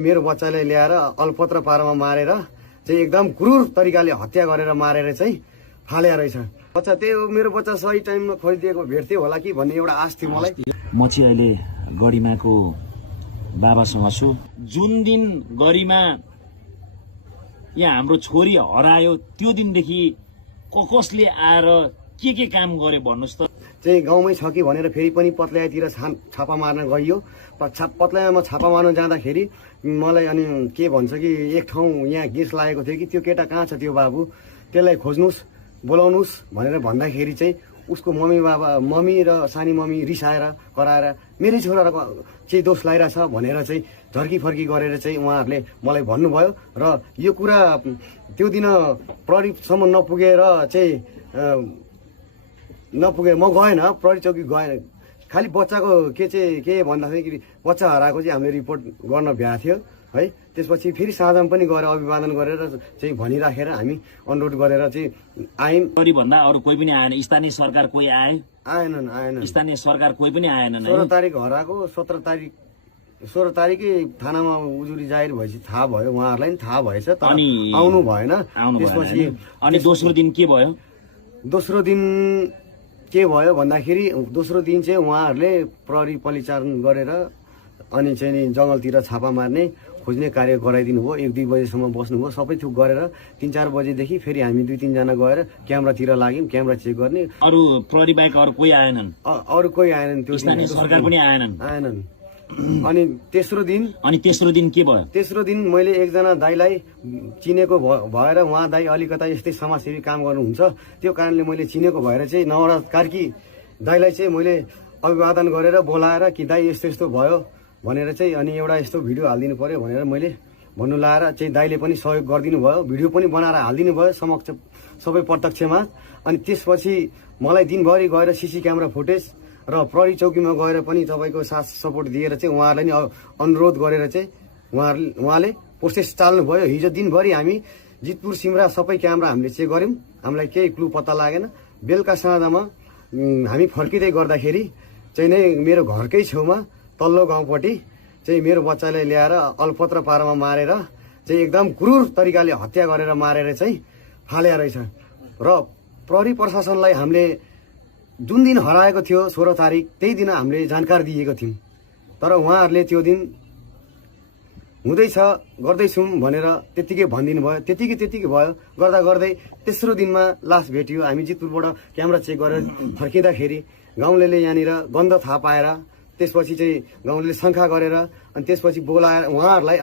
मेरो बच्चालाई ल्याएर अल्पत्र पारमा मारेर चाहिँ एकदम क्रूर तरिकाले हत्या गरेर मारेर चाहिँ फाल्या रहेछ। बच्चा त्यही हो, मेरो बच्चा सही टाइममा खोलिदिएको भेट्थ्यो होला कि भन्ने एउटा आश थियो मलाई। म चाहिँ अहिले गरिमाको बाबासँग छु। जुन दिन गरिमा यहाँ हाम्रो छोरी हरायो त्यो दिनदेखि कसले आएर के काम गरे भन्नुहोस् त। चाहिँ गाउँमै छ कि भनेर फेरि पनि पत्लायातिर छापा मार्न गइयो। पत्लायामा छापा मार्न जाँदाखेरि मलाई अनि के भन्छ कि एक ठाउँ यहाँ गेस लागेको थियो कि त्यो केटा कहाँ छ त्यो बाबु, त्यसलाई खोज्नुहोस् बोलाउनुहोस् भनेर भन्दाखेरि चाहिँ उसको मम्मी र सानी मम्मी रिसाएर कराएर मेरै छोराको चाहिँ दोष लगाइरहेछ भनेर चाहिँ झर्की फर्की गरेर चाहिँ उहाँहरूले मलाई भन्नुभयो। र यो कुरा त्यो दिन प्रहरीसम्म नपुगे म गएन, प्रहरी चौकी गएन। खालि बच्चाको के भन्दाखेरि बच्चा हराएको चाहिँ हामीले रिपोर्ट गर्न भ्या थियो है। त्यसपछि फेरि साँझमा पनि गएर अभिवादन गरेर चाहिँ भनिराखेर हामी अनुरोध गरेर चाहिँ आयौँ। प्रहरी भन्दा अरू कोही पनि आएन? स्थानीय सरकार कोही आएनन्? स्थानीय सरकार कोही पनि आएनन्। 16 तारिक हराएको 16 तारिकै थानामा उजुरी जाहेर भएपछि थाहा भयो, उहाँहरूलाई पनि थाहा भएछ तर आउनु भएन। त्यसपछि अनि दोस्रो दिन के भयो? दोस्रो दिन के भयो भन्दाखेरि दोस्रो दिन चाहिँ उहाँहरूले प्रहरी परिचालन गरेर अनि चाहिँ नि जङ्गलतिर छापा मार्ने खोज्ने कार्य गराइदिनु भयो। 1-2 बजेसम्म बस्नुभयो। सबै थोक गरेर 3-4 बजेदेखि फेरि हामी 2-3 जना गएर क्यामेरातिर लाग्यौँ, क्यामेरा चेक गर्ने। अरू प्रहरी बाहेक अरू कोही आएनन्? अरू कोही आएनन्। त्यो स्थानीय सरकार पनि आएनन्। अनि तेस्रो दिन के भयो? तेस्रो दिन मैले एकजना दाइलाई चिनेको भएर, उहाँ दाइ अलिकता यस्तै समाजसेवी काम गर्नुहुन्छ, त्यो कारणले मैले चिनेको भएर चाहिँ नवराज कार्की दाइलाई चाहिँ मैले अभिवादन गरेर बोलाएर कि दाइ यस्तो यस्तो भयो भनेर चाहिँ अनि एउटा यस्तो भिडियो हालिदिनु पर्यो भनेर मैले भन्नु लाएर चाहिँ दाइले पनि सहयोग गरिदिनु भयो। भिडियो पनि बनाएर हालिदिनु भयो समक्ष सबै प्रत्यक्षमा। अनि त्यसपछि मलाई दिनभरि गएर सिसी क्यामेरा फुटेज र प्रहरी चौकीमा गएर पनि तपाईँको साथ सपोर्ट दिएर चाहिँ उहाँहरूलाई नि अनुरोध गरेर चाहिँ उहाँले प्रोसेस चाल्नुभयो। हिजो दिनभरि हामी जितपुर सिमरा सबै क्यामेरा हामीले चेक गऱ्यौँ, हामीलाई केही क्लू पत्ता लागेन। बेलुका साँझमा हामी फर्किँदै गर्दाखेरि चाहिँ नै मेरो घरकै छेउमा तल्लो गाउँपट्टि चाहिँ मेरो बच्चालाई ल्याएर अल्पत्र पारमा मारेर चाहिँ एकदम क्रूर तरिकाले हत्या गरेर मारेर चाहिँ फाल्या रहेछ। र प्रहरी प्रशासनलाई हामीले जुन दिन हराएको थियो 16 तारिक त्यही दिन हामीले जानकारी दिएका थियौँ, तर उहाँहरूले त्यो दिन हुँदैछ गर्दैछौँ भनेर त्यतिकै भनिदिनु भयो। त्यतिकै भयो। गर्दा गर्दै तेस्रो दिनमा लास भेटियो। हामी जितपुरबाट क्यामेरा चेक गरेर फर्किँदाखेरि गाउँलेले यहाँनिर गन्ध थाहा पाएर त्यसपछि चाहिँ गाउँले शङ्का गरेर अनि त्यसपछि बोलाएर उहाँहरूलाई